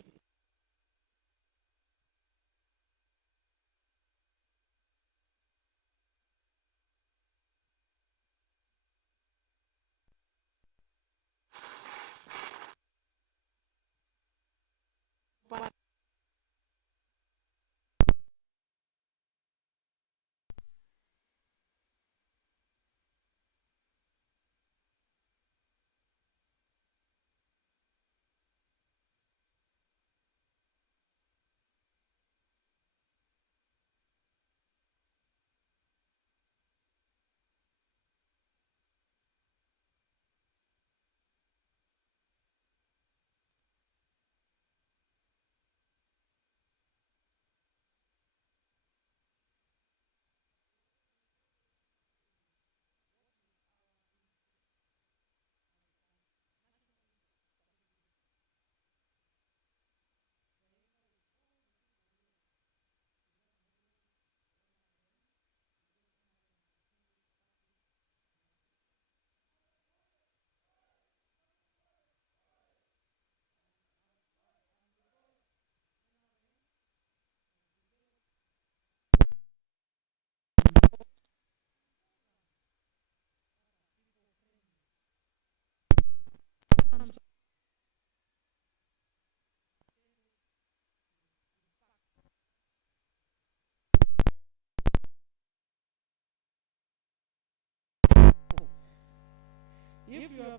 If you are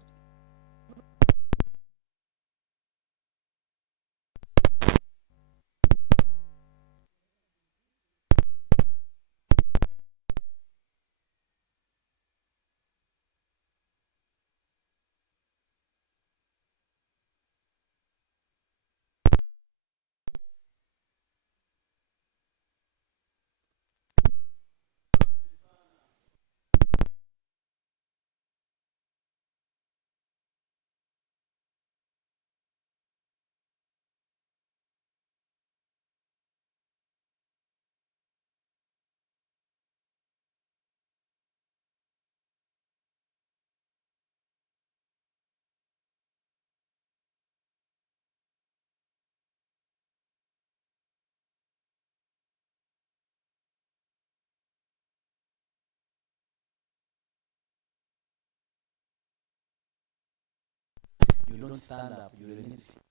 you don't stand up, you remain seated.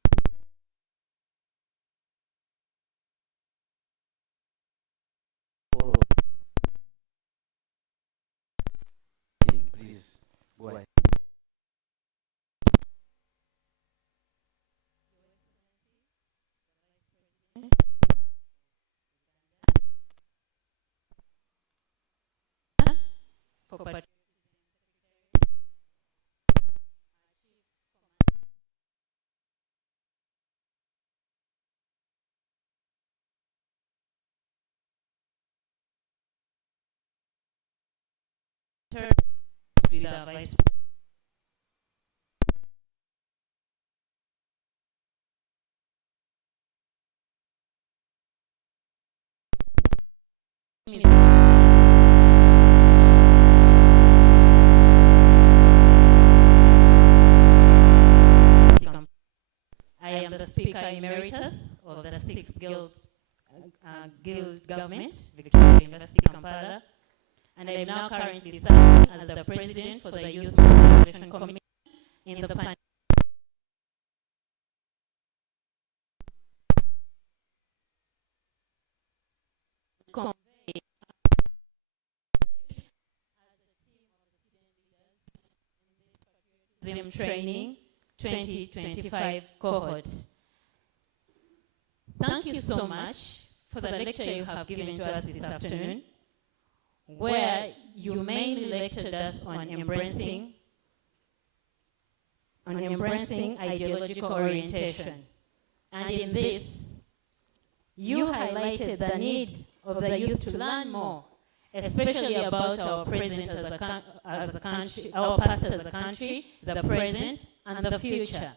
Please go ahead. For Patriotism with our Vice I am the Speaker Emeritus of the 6th Guild Government, Victoria University, Kampala, and I am now currently serving as the President for the Youth Mobilization Committee in the Pan. Patriotism Training 2025 cohort. Thank you so much for the lecture you have given to us this afternoon, where you mainly lectured us on embracing ideological orientation. And in this, you highlighted the need of the youth to learn more, especially about our present as a country, our past as a country, the present, and the future.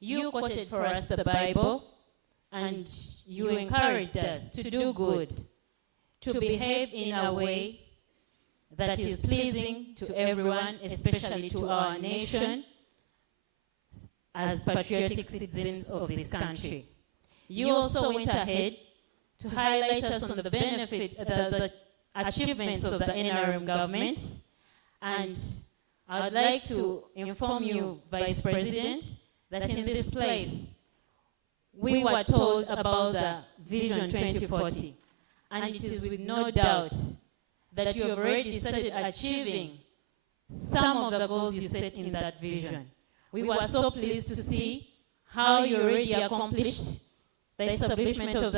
You quoted for us the Bible, and you encouraged us to do good, to behave in a way that is pleasing to everyone, especially to our nation, as patriotic citizens of this country. You also went ahead to highlight us on the benefits, the achievements of the NRM government, and I would like to inform you, Vice President, that in this place, we were told about the Vision 2040, and it is with no doubt that you have already started achieving some of the goals you set in that vision. We were so pleased to see how you already accomplished the establishment of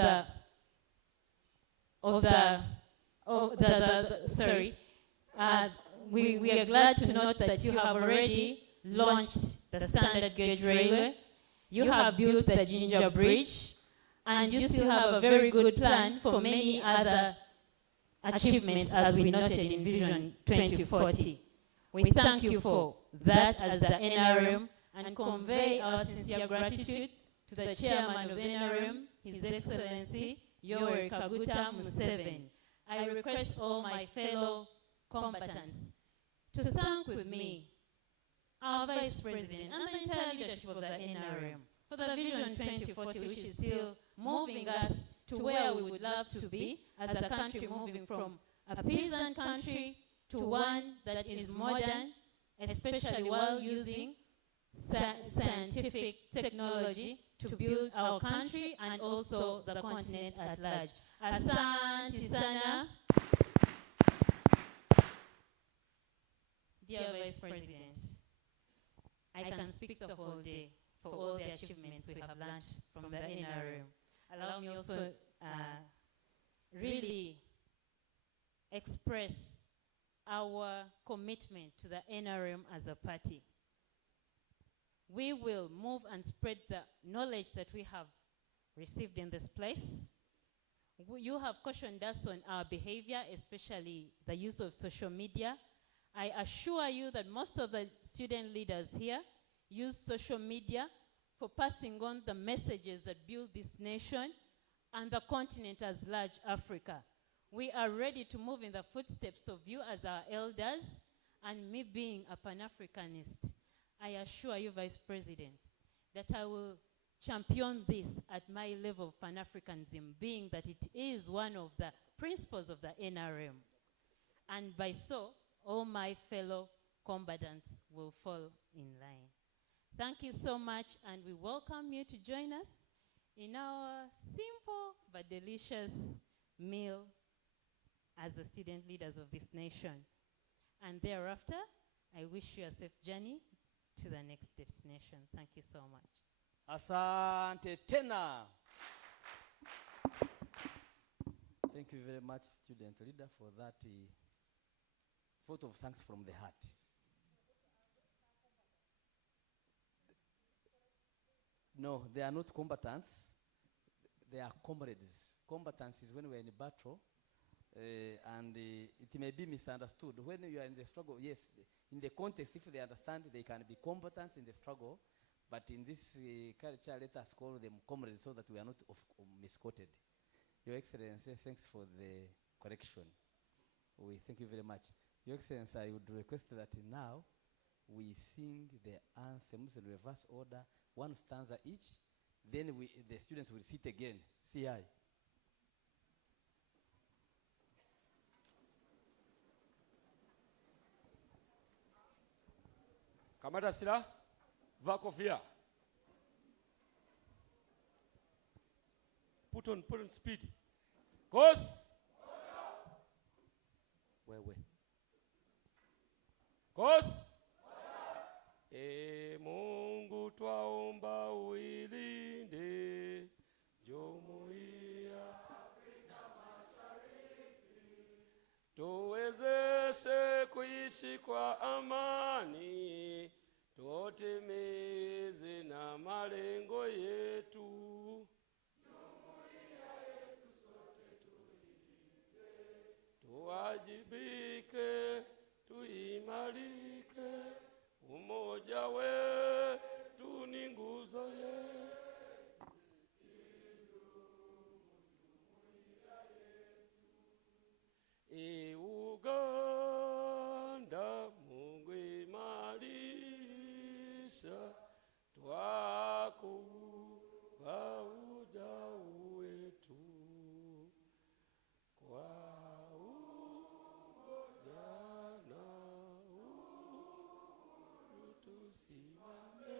we are glad to note that you have already launched the standard gauge railway, you have built the Ginger Bridge, and you still have a very good plan for many other achievements as we noted in Vision 2040. We thank you for that as the NRM and convey our sincere gratitude to the Chairman of the NRM, His Excellency Yoweri Kaguta Museveni. I request all my fellow combatants to thank with me our Vice President and the entire leadership of the NRM for the Vision 2040, which is still moving us to where we would love to be as a country, moving from a peasant country to one that is modern, especially while using scientific technology to build our country and also the continent at large. Asante sana. Dear Vice President, I can speak the whole day for all the achievements we have learned from the NRM. Allow me also really express our commitment to the NRM as a party. We will move and spread the knowledge that we have received in this place. You have cautioned us on our behavior, especially the use of social media. I assure you that most of the student leaders here use social media for passing on the messages that build this nation and the continent as large, Africa. We are ready to move in the footsteps of you as our elders, and me being a Pan-Africanist, I assure you, Vice President, that I will champion this at my level of Pan-Africanism, being that it is one of the principles of the NRM. And by so, all my fellow combatants will fall in line. Thank you so much, and we welcome you to join us in our simple but delicious meal as the student leaders of this nation. And thereafter, I wish you a safe journey to the next destination. Thank you so much. Asante tena. Thank you very much, student leader, for that vote of thanks from the heart. No, they are not combatants. They are comrades. Combatants is when we are in a battle, and it may be misunderstood. When you are in the struggle, yes, in the context, if they understand, they can be combatants in the struggle. But in this culture, let us call them comrades so that we are not misquoted. Your Excellency, thanks for the correction. We thank you very much. Your Excellency, I would request that now we sing the anthems in reverse order, one stanza each, then the students will sit again. CI. Kamata sila, va kofia. Put on speed. Course. Where? Course. Mungu twaomba uilinde jumuiya Afrika Mashariki, tuwezeshe kuishi kwa amani, tutimize na malengo yetu. Jumuiya yetu sote tuilinde, tuwajibike, tuimarike, umoja wetu ni nguzo yetu. Uganda Mungu imarisha, twakuomba uja wetu kwa umoja na uhuru tusimame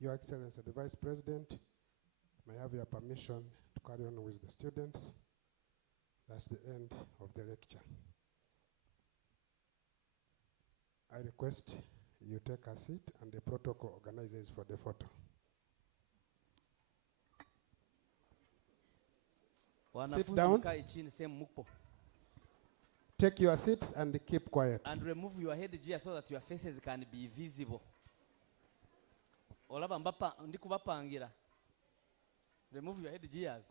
Your Excellency, the Vice President, may I have your permission to carry on with the students. That's the end of the lecture. I request you take a seat and the protocol organizers for the photo. Sit down. Take your seats and keep quiet. And remove your headgear so that your faces can be visible. Olaba ndikubapangira. Remove your headgears.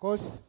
Course.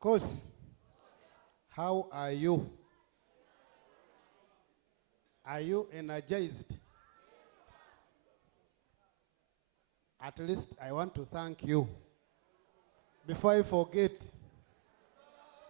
Course. How are you? Are you energized? At least I want to thank you. Before I forget,